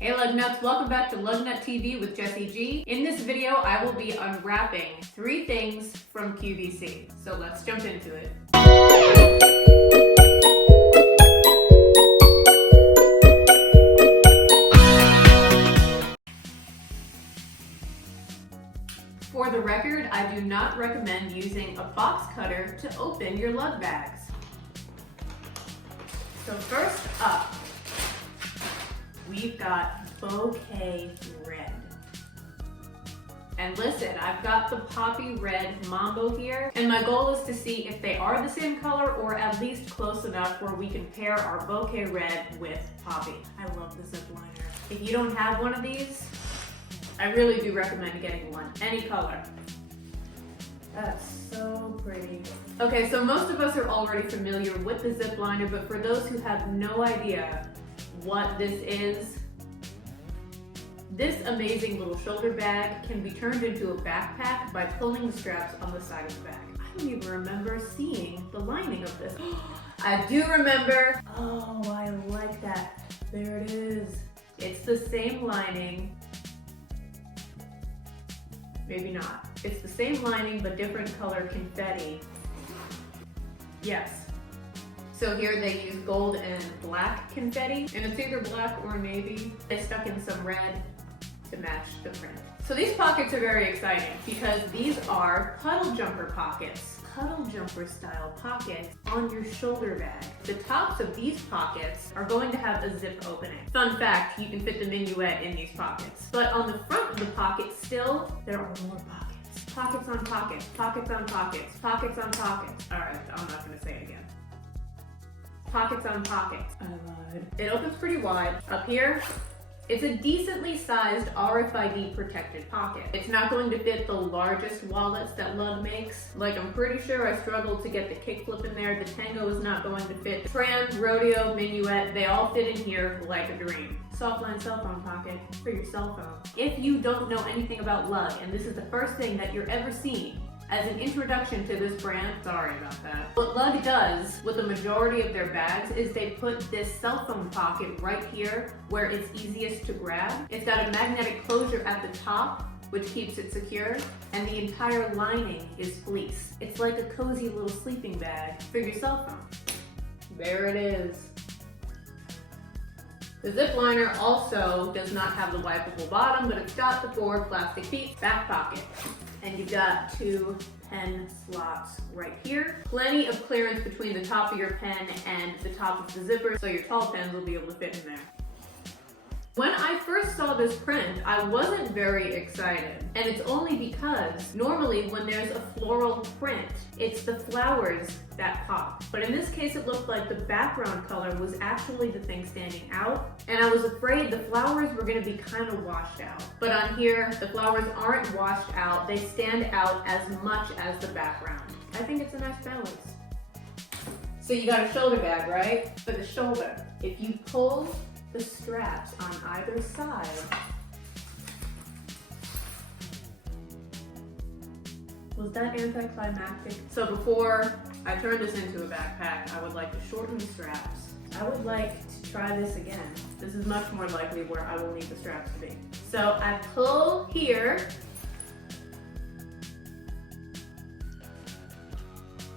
Hey Lug Nuts, welcome back to Lug Nut TV with Jessie G. In this video, I will be unwrapping 3 things from QVC. So let's jump into it. For the record, I do not recommend using a box cutter to open your lug bags. So first up, we've got Bouquet Red. And listen, I've got the Poppy Red Mambo here, and my goal is to see if they are the same color or at least close enough where we can pair our Bouquet Red with Poppy. I love the Zipliner. If you don't have one of these, I really do recommend getting one, any color. That's so pretty. Okay, so most of us are already familiar with the Zipliner, but for those who have no idea what this is, this amazing little shoulder bag can be turned into a backpack by pulling the straps on the side of the bag. I don't even remember seeing the lining of this. I do remember. Oh, I like that. There it is. It's the same lining. Maybe not. It's the same lining, but different color confetti. Yes. So here they use gold and black confetti, and it's either black or navy. They stuck in some red to match the print. So these pockets are very exciting because these are puddle jumper pockets. Puddle jumper style pockets on your shoulder bag. The tops of these pockets are going to have a zip opening. Fun fact, you can fit the minuet in these pockets. But on the front of the pocket still, there are more pockets. Pockets on pockets, pockets on pockets, pockets on pockets. All right, I'm not gonna say it again. Pockets on pockets. I lied. It opens pretty wide. Up here, it's a decently sized RFID protected pocket. It's not going to fit the largest wallets that Lug makes. Like, I'm pretty sure I struggled to get the kickflip in there. The Tango is not going to fit. Tram, Rodeo, Minuet, they all fit in here like a dream. Softline cell phone pocket for your cell phone. If you don't know anything about Lug, and this is the first thing that you're ever seeing as an introduction to this brand, sorry about that. What Lug does with the majority of their bags is they put this cell phone pocket right here where it's easiest to grab. It's got a magnetic closure at the top, which keeps it secure, and the entire lining is fleece. It's like a cozy little sleeping bag for your cell phone. There it is. The Zipliner also does not have the wipeable bottom, but it's got the 4 plastic feet back pocket. And you've got 2 pen slots right here. Plenty of clearance between the top of your pen and the top of the zipper, so your tall pens will be able to fit in there. When I first saw this print, I wasn't very excited. And it's only because normally when there's a floral print, it's the flowers that pop. But in this case, it looked like the background color was actually the thing standing out. And I was afraid the flowers were gonna be kind of washed out. But on here, the flowers aren't washed out. They stand out as much as the background. I think it's a nice balance. So you got a shoulder bag, right? For the shoulder, if you pull the straps on either side, was that anticlimactic? So before I turn this into a backpack, I would like to shorten the straps. I would like to try this again. This is much more likely where I will need the straps to be. So I pull here.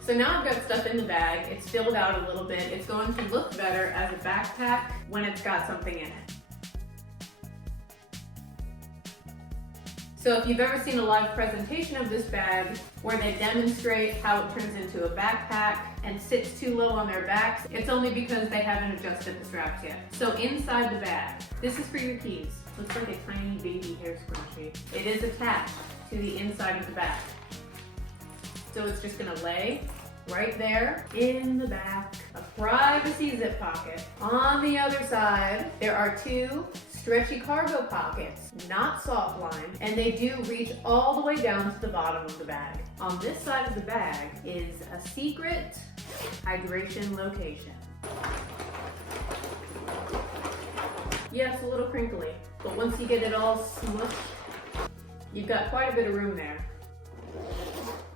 So now I've got stuff in the bag. It's filled out a little bit. It's going to look better as a backpack when it's got something in it. So if you've ever seen a live presentation of this bag where they demonstrate how it turns into a backpack and sits too low on their backs, it's only because they haven't adjusted the straps yet. So inside the bag, this is for your keys. Looks like a tiny baby hair scrunchie. It is attached to the inside of the bag. So it's just gonna lay right there in the back. A privacy zip pocket. On the other side, there are 2 stretchy cargo pockets, not soft lined, and they do reach all the way down to the bottom of the bag. On this side of the bag is a secret hydration location. Yeah, it's a little crinkly, but once you get it all smushed, you've got quite a bit of room there.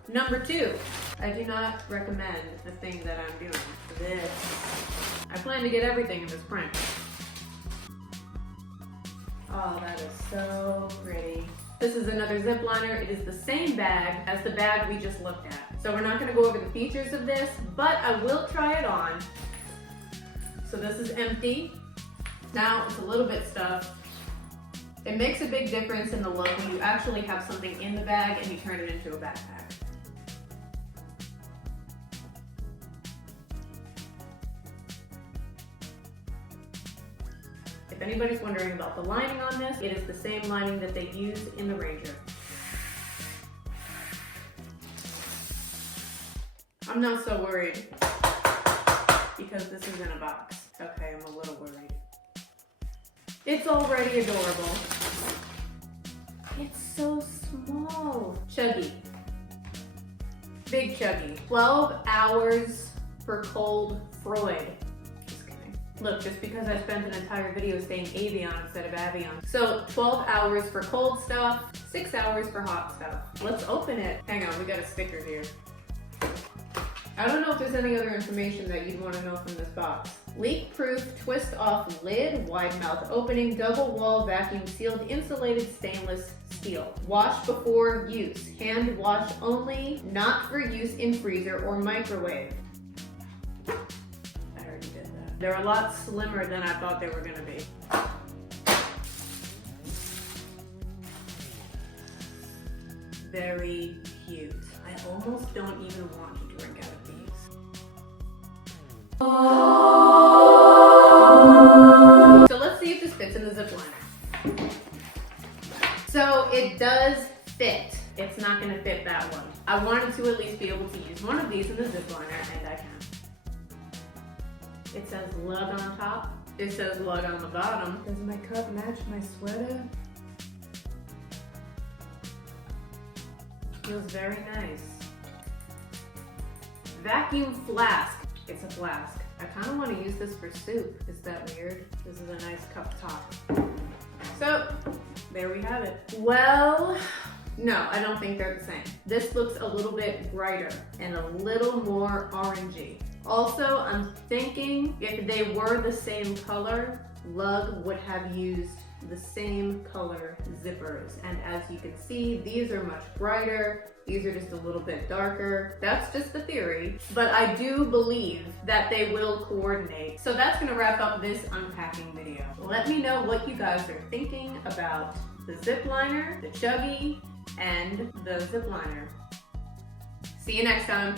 Number 2, I do not recommend the thing that I'm doing. This. I plan to get everything in this print. Oh, that is so pretty. This is another Zipliner. It is the same bag as the bag we just looked at. So we're not gonna go over the features of this, but I will try it on. So this is empty. Now it's a little bit stuffed. It makes a big difference in the look when you actually have something in the bag and you turn it into a backpack. If anybody's wondering about the lining on this, it is the same lining that they use in the Ranger. I'm not so worried because this is in a box. Okay, I'm a little worried. It's already adorable. It's so small. Chuggy. Big Chuggy. 12 hours for cold Freud. Just kidding. Look, just because I spent an entire video saying Avion instead of Avion. So 12 hours for cold stuff, 6 hours for hot stuff. Let's open it. Hang on, we got a sticker here. I don't know if there's any other information that you'd want to know from this box. Leak-proof, twist-off lid, wide mouth opening, double wall vacuum sealed, insulated stainless steel. Wash before use. Hand wash only, not for use in freezer or microwave. I already did that. They're a lot slimmer than I thought they were gonna be. Very cute. I almost don't even want to drink out of these. So let's see if this fits in the Zipliner. So it does fit. It's not gonna fit that one. I wanted to at least be able to use one of these in the Zipliner, and I can. It says lug on top. It says lug on the bottom. Does my cup match my sweater? Feels very nice. Vacuum flask. It's a flask. I kind of want to use this for soup. Is that weird? This is a nice cup top. So, there we have it. Well, no, I don't think they're the same. This looks a little bit brighter and a little more orangey. Also, I'm thinking if they were the same color, Lug would have used the same color zippers. And as you can see, these are much brighter. These are just a little bit darker. That's just the theory, but I do believe that they will coordinate. So that's gonna wrap up this unpacking video. Let me know what you guys are thinking about the Zipliner, the Chuggy, and the Zipliner. See you next time.